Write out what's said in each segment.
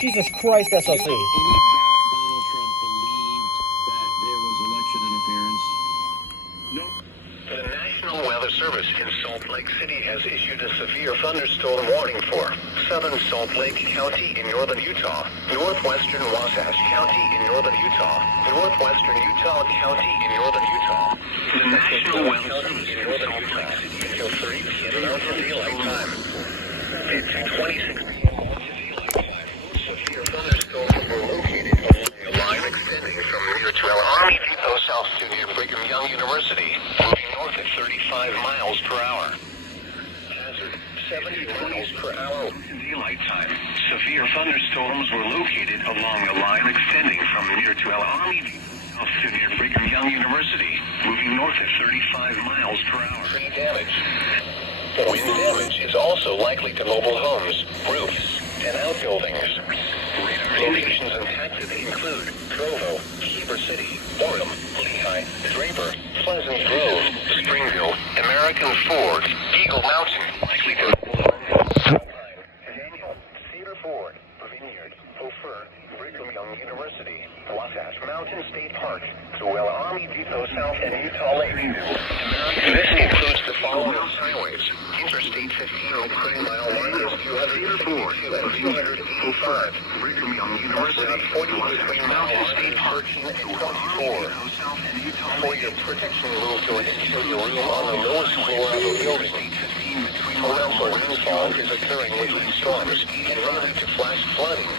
Jesus Christ, SLC. Any doubt Donald Trump believed that there was election interference? Nope. The National Weather Service in Salt Lake City has issued a severe thunderstorm warning for southern Salt Lake County in northern Utah, northwestern Wasatch County in northern Utah, northwestern Utah County in northern Utah. The National Weather Service in northern Utah until 3 p.m. Mountain Daylight Time. At 2:26 p.m. Mountain Daylight Time, severe thunderstorms were located along a line extending from near Trail Army Depot south to near Brigham Young University, moving north at 35 miles per hour. Hazard 70 miles per hour. Daylight time. Severe thunderstorms were located along a line extending from near Trail Army Depot south to near Brigham Young University, moving north at 35 miles per hour. Tree damage. Wind damage is also likely to mobile homes, roofs, and outbuildings. Locations impacted include Provo, Heber City, Orem, Lehigh, Draper, Pleasant Grove, Springville, American Ford, Eagle Mountain, likely to Alpine, Daniel, Cedar Ford, Vineyard, Ophir, Brigham Young University, Wasatch Mountain State Park, Sewell Army Depot South, and Utah Lake. This includes the following highways: Interstate 15 on 20-mile line is 264 and 285. Brigham Young University, 40 between Mountain State Park and 24. For your protection, move to an interior room on the lowest floor of the building. Torrential rainfall is occurring with these storms and likely to flash flooding.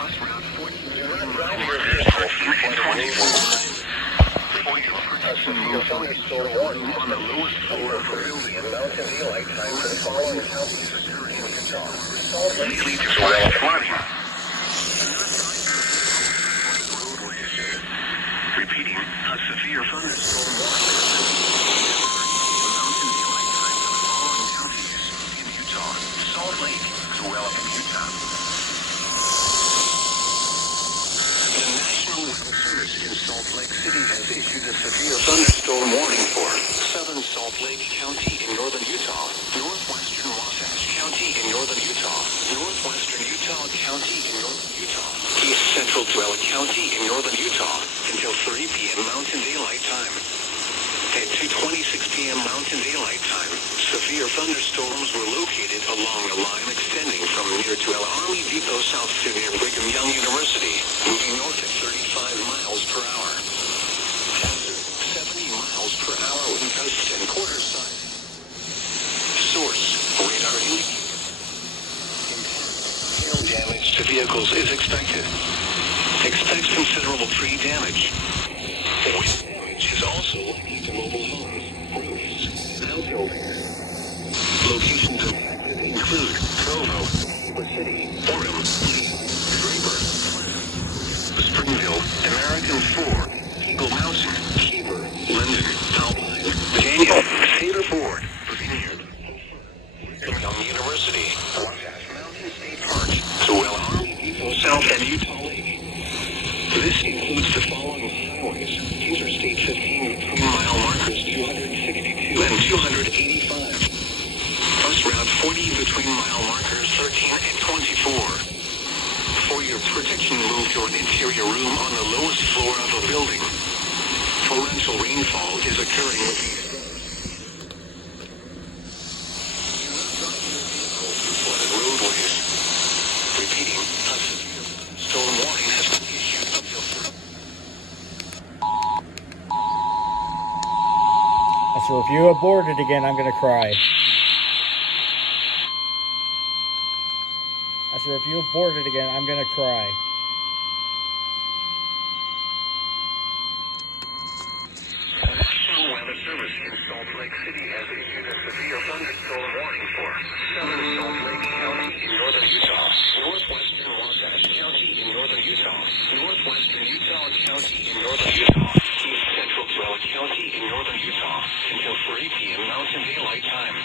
Do not drive your vehicle in rainfall. A severe thunderstorm warning on the lowest floor of the building in Mountain Daylight Time for the following counties in Utah. Salt Lake City to flooding. Repeating, a severe thunderstorm warning in Utah, Salt Lake, Sewell, and Utah. The National Weather Service in Salt Lake City has issued a severe thunderstorm warning for southern Salt Lake County in northern Utah, northwestern Wasatch County in northern Utah, northwestern Utah County in northern Utah, east central Dwell County in northern Utah until 3 p.m. Mountain Daylight Time. At 2:26 p.m. Mountain Daylight Time, severe thunderstorms were located along a line extending from near Trail Army Depot south to near Brigham Young University, moving north at 35 miles per hour. Hazard 70 miles per hour wind gusts and quarter size. Source radar indicated. Hail damage to vehicles is expected. Expect considerable tree damage. Wind damage is also likely to mobile homes, roofs, and outbuildings. Locations impacted include Provo, Heber City, Orem, Draper, Springville, American Ford, Eagle Mountain, Heber, Linden, Alpine, Daniel, Cedar Ford, Vineyard, Brigham Young University, Wasatch Mountain State Park, Sewell Army Depot South, and Utah Lake. This includes the following highways: Interstate 15 between mile markers 262 and 285. Bus Route 40 between mile markers 13 and 24. For your protection, move to an interior room on the lowest floor of a building. Torrential rainfall is occurring with these flooded roadways. Repeating, a severe storm warning has been issued until So if you abort it again, I'm gonna cry. I said, if you abort it again, I'm gonna cry. The National Weather Service in Salt Lake City has issued a severe thunderstorm warning for southern Salt Lake County in northern Utah, northwestern Wasatch County in northern Utah, northwestern Utah County in northern Utah, east central Dwell County in northern Utah until 3 p.m. Mountain Daylight Time.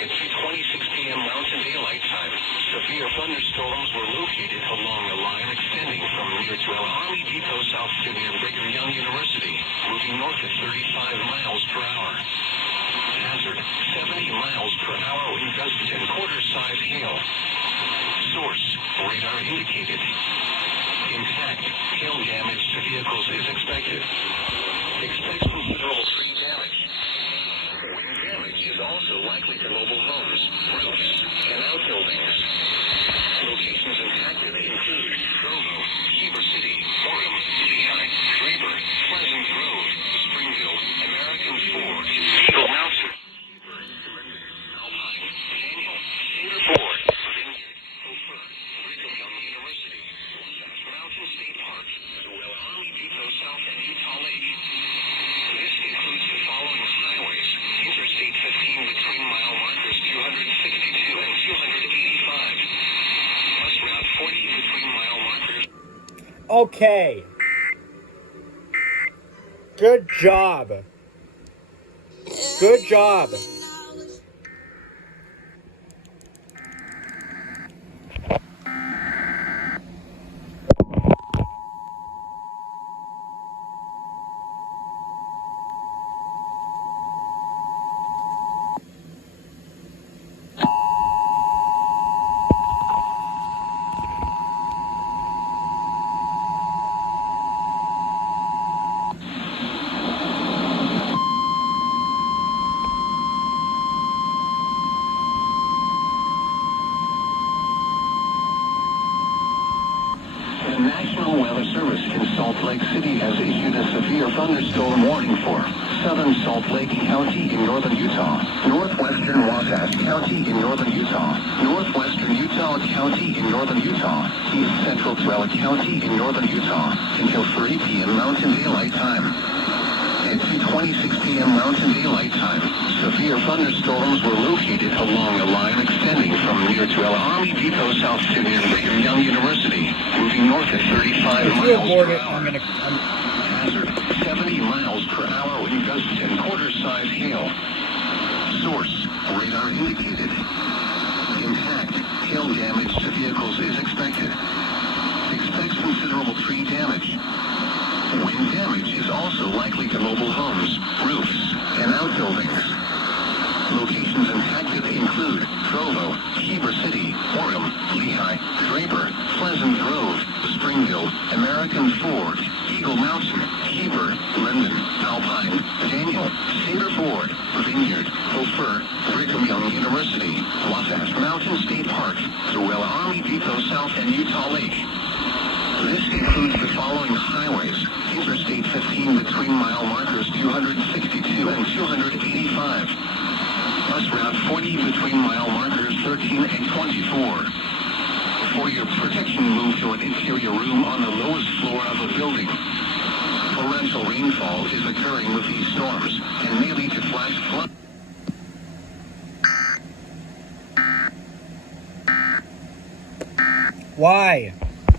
At 2:26 p.m. Mountain Daylight Time, severe thunderstorms were located along a line extending from near Trail Army Depot south to near Brigham Young University, moving north at 35 miles per hour. Hazard 70 miles per hour wind gusts and quarter-size hail. Source, radar indicated. Intact, hail damage to vehicles is expected. Expect considerable tree damage. Wind damage is also likely to mobile homes, roofs, and outbuildings. Locations impacted include Provo, Heber City, Orem, Lehigh, Draper, Pleasant Grove, Springville, American Ford, Eagle Mountain, Alpine, Daniel, Cedar Ford, Vineyard, Ophir, Brigham Young University, Mountain State Park, Zoel Army Depot South, and Utah Lake. This includes the following highways: Interstate 15 between mile markers 262 and 285. Bus Route 40 between mile markers. Okay. Good job. Good job. The National Weather Service in Salt Lake City has issued a severe thunderstorm warning for southern Salt Lake County in northern Utah, northwestern Wasatch County in northern Utah, northwestern Utah County in northern Utah, east central Tuella County in northern Utah until 3 p.m. Mountain Daylight Time. At 2:26 p.m. Mountain Daylight Time, severe thunderstorms were located along a line extending from near Tuella Army Depot South to near Brigham Young University, moving north at 35 If you miles abort per it, hour. I'm Hazard, 70 miles per hour with gusts and quarter-size hail. Source, radar indicated. Intact, hail damage to vehicles is expected. Expects considerable tree damage. Wind damage is also likely to mobile homes, roofs, and outbuildings. Locations impacted include Provo, Heber City, Orem, Lehigh, Draper, Pleasant Grove, Springville, American Ford, Eagle Mountain, Heber, Linden, Alpine, Daniel, Cedar Ford, Vineyard, Ophir, Brigham Young University, Wasatch Mountain State Park, Zoel Army Depot South, and Utah Lake. This includes the following highways: Interstate 15 between mile markers 262 and 285. Bus Route 40 between mile markers 13 and 24. For your protection, move to an interior room on the lowest floor of a building. Torrential rainfall is occurring with these storms and may lead to flash flood. Why?